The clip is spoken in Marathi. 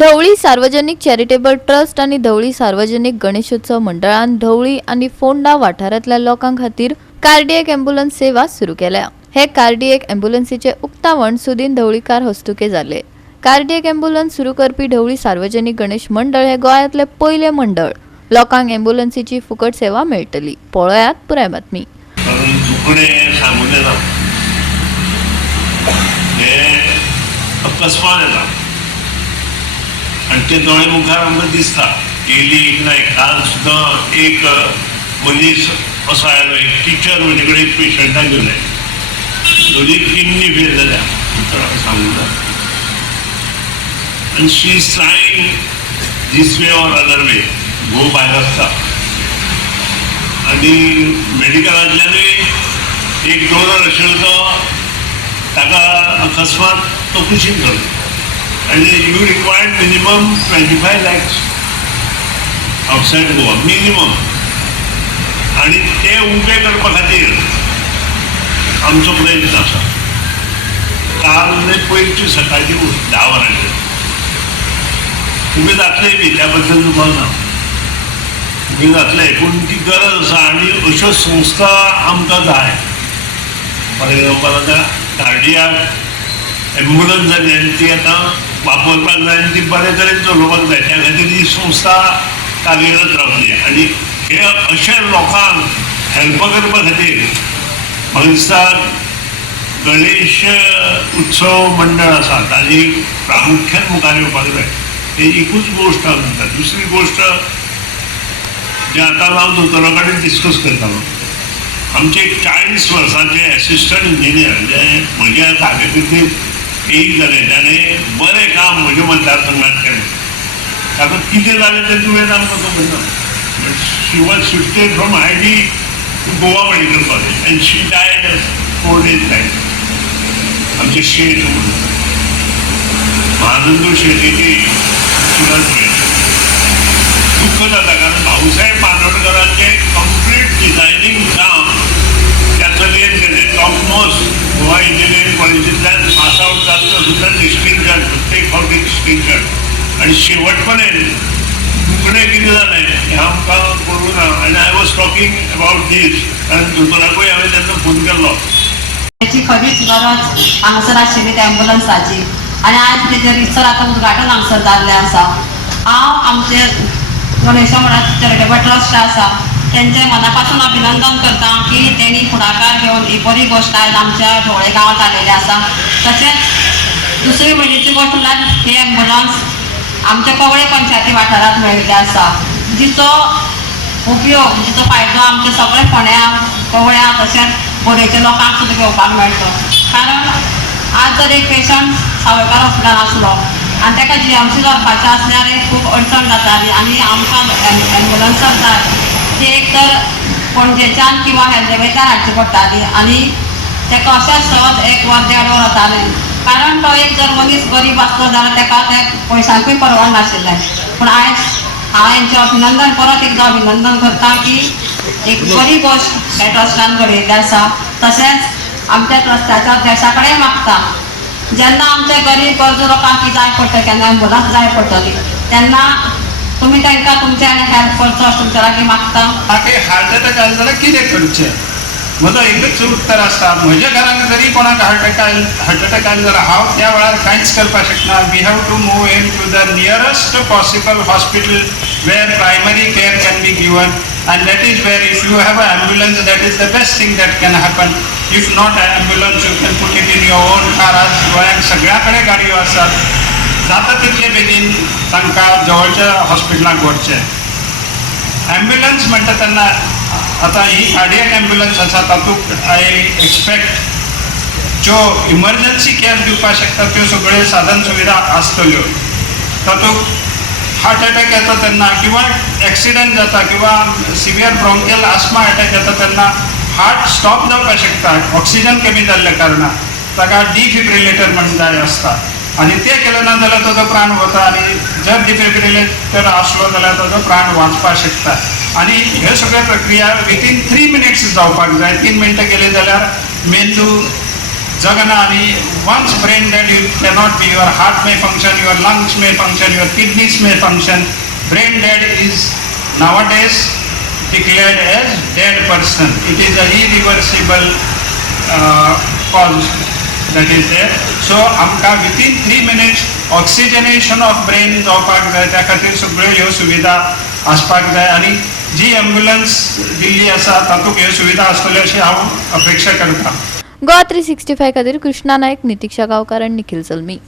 धवळी सार्वजनिक चॅरिटेबल ट्रस्ट आणि धवळी सार्वजनिक गणेशोत्सव मंडळान धवळी आणि फोंडा वाठारांतल्या लोकां खातीर कार्डियक अँब्युलन्स सेवा सुरू केल्या। हे कार्डियक अँब्युलन्सीचे उक्तावण सुदीन धवळीकार हस्तुके जाले। कार्डियक अँब्युलन्स सुरू करपी धवळी सार्वजनिक गणेश मंडळ हे गोंयांतले पयले मंडळ। लोकांक अँब्युलन्सीची फुकट सेवा मेळटली। पळयात पुराय बातमी। आणि ते दोळे मुखार आमकां दिसता डेली एक ना एक काल सुद्दां एक मनीस असो आयलो, एक टिचर म्हजे कडेन एक पेशंटाक घेवन दोनी किडनी फेल जाल्या सांगूंक आनी she is trying this way or other way go भायर आसता आनी मेडिकलांतल्यानूय एक डोनर आशिल्लो तो ताका अकस्मात तो कुशीन जालो and you required minimum 25 lakhs outside Goa, minimum. आणि ते उबे करपा खातीर आमचो प्रयत्न आसा। काल पयलींची सकाळची 10 वरांचेर उबे जातले बी, त्या बद्दल दुबाव ना, उबे जातले, पूण ती गरज आसा आनी अश्यो संस्था आमकां जाय। फॉर एग्जाम्पल आतां कार्डियाक एम्ब्युलन्स जाली आनी ती आतां वापरपाक जाय आनी ती बरे तरेन चलोवपाक जाय, त्या खातीर ही संस्था कार्यरत रावतली। आनी हे अशा लोकांक हेल्प करपा खातीर म्हाका दिसता गणेश उत्सव मंडळ आसा ताजी प्रामुख्यान मुखार येवपाक जाय। ही एकूच गोश्ट हांव म्हणटा। दुसरी गोश्ट जे आतां हांव दोतोरा कडेन डिस्कस करतालो, आमचे 40 वर्सांचे एसिस्टंट इंजिनियर जे म्हज्या ताकतींतली एक जाले, ताणें बरें काम म्हज्या मतदारसंघात केलें। ताका कितें जालें तें तुवें आमकां खबर ना। She was shifted from ID to Goa medical college and she died 4 days back. आमचे शेट म्हणून महानंदू शेटीची दुःख जाता, कारण भाऊसाहेब बांदोडकरांचे कंप्लीट डिझायनिंग काम त्या चलयेन केलें। टॉप मोस्ट गोवा इंजिनियरींग कॉलेजींतल्यान पास आउट जाता सुद्दां डिस्टिंक्शन, प्रत्येक फावटी डिस्टिंक्शन। आनी शेवटपर्यंत फुडें कितें जालें हें आमकां कळूं ना। आनी आय वॉज टॉकिंग अबावट दीस, कारण दोतोराकूय हांवें तेन्ना फोन केल्लो। त्याची खरीच गरज हांगासर आशिल्ली त्या एम्ब्युलन्साची आनी आयज तेजेर रिसर आतां उद्घाटन हांगासर जाल्लें आसा। हांव आमचे गणेश मंडळ चॅरिटेबल ट्रस्ट आसा त्यांचे मनापासून अभिनंदन करता की त्यांनी पुढाकार घेवन ही बरी गोष्ट आयज आमच्या ढोळे गांवांत हाडलेली आसा। तशेंच दुसरी म्हणजेची गोष्ट म्हळ्यार ही एम्ब्युलन्स आमच्या कवळे पंचायती वाठारांत मेळिल्ली आसा, जिचो उपयोग जिचो फायदो आमचे सगळे फोंड्या कवळ्या तशेंच बोरेच्या लोकांक सुद्दां घेवपाक मेळटो। कारण आज जर एक पेशंट सावयकार हॉस्पिटलान आसलो आनी ताका GMC व्हरपाचें आसल्यार खूब अडचण जाताली आनी आमकां एम्ब्युलन्साक जाय ती एक तर पणजेच्यान किंवा हेल्देवेच्यान हाडची पडटाली आनी ताका अशेंच सहज 1 वर 1.5 वर वतालें। कारण तो एक जर मनीस गरीब आसलो जाल्यार ताका ते पयशांकूय परवडनाशिल्लें। पूण आयज हांव हेंचें अभिनंदन परत एकदां अभिनंदन करता की एक बरी गोश्ट ह्या ट्रस्टान घडयिल्ली आसा। तशेंच आमच्या ट्रस्टाच्या अध्यक्षा कडेन मागता जेन्ना आमच्या गरीब गरजू लोकांक जाय पडटा केन्ना एम्ब्युलन्स जाय पडटली तेन्ना तुमी तांकां तुमचे हेल्प करचो अशें तुमच्या लागीं मागता। म्हाका हार्ट अटॅक आयलो जाल्यार कितें करचें म्हजो एकच उत्तर आसता। म्हज्या घरान जरी कोणाक हार्ट अटॅक आयलो जाल्यार हांव त्या वेळार कांयच करपाक शकना। We have to move into the nearest possible hospital where primary care can be given and that is where if you have an ambulance that is the best thing that can happen. If not an ambulance you can put it in your own car. आज गोंयांत सगळ्या कडेन गाडयो आसात, जाता तितले बेगीन तांकां जवळच्या हॉस्पिटलाक व्हरचें। एम्ब्युलन्स म्हणटा तेन्ना आतां ही कार्डियक एम्ब्युलन्स आसा तातूंत आय एक्सपेक्ट ज्यो इमर्जन्सी केअर दिवपाक शकता त्यो सगळ्यो साधन सुविधा आसतल्यो। तातूंत हार्ट अटॅक येता तेन्ना किंवा एक्सिडंट जाता किंवा सिवियर ब्रोंकियल आस्मा अटॅक येता तेन्ना हार्ट स्टॉप जावपाक शकता ऑक्सिजन कमी जाल्ल्या कारणान ताका डिफिब्रिलेटर म्हणून जाय आसता आनी ते केलें ना जाल्यार ताजो प्राण वता आनी जर डिफिब्रिलेटर आसलो जाल्यार ताजो प्राण वाचपाक शकता। आनी ह्यो सगळ्यो प्रक्रिया विथीन 3 minutes जावपाक जाय। 3 मिनटां गेली जाल्यार मेंदू जगना आणि once brain dead you cannot be your heart may function your lungs may function your kidneys may function brain dead is nowadays declared as dead person. It is a irreversible cause that is there. So आमकां within 3 minutes oxygenation of brain जावपाक जाय त्या खातीर सगळ्यो ह्यो सुविधा आसपाक जाय आनी जी एम्ब्युलन्स दिल्ली आसा तातूंत ह्यो सुविधा आसतल्यो अशी हांव अपेक्षा करता. गोवा 365 खातीर कृष्णा नायक, नितीक्षा गांवकार आनी निखिल जल्मी.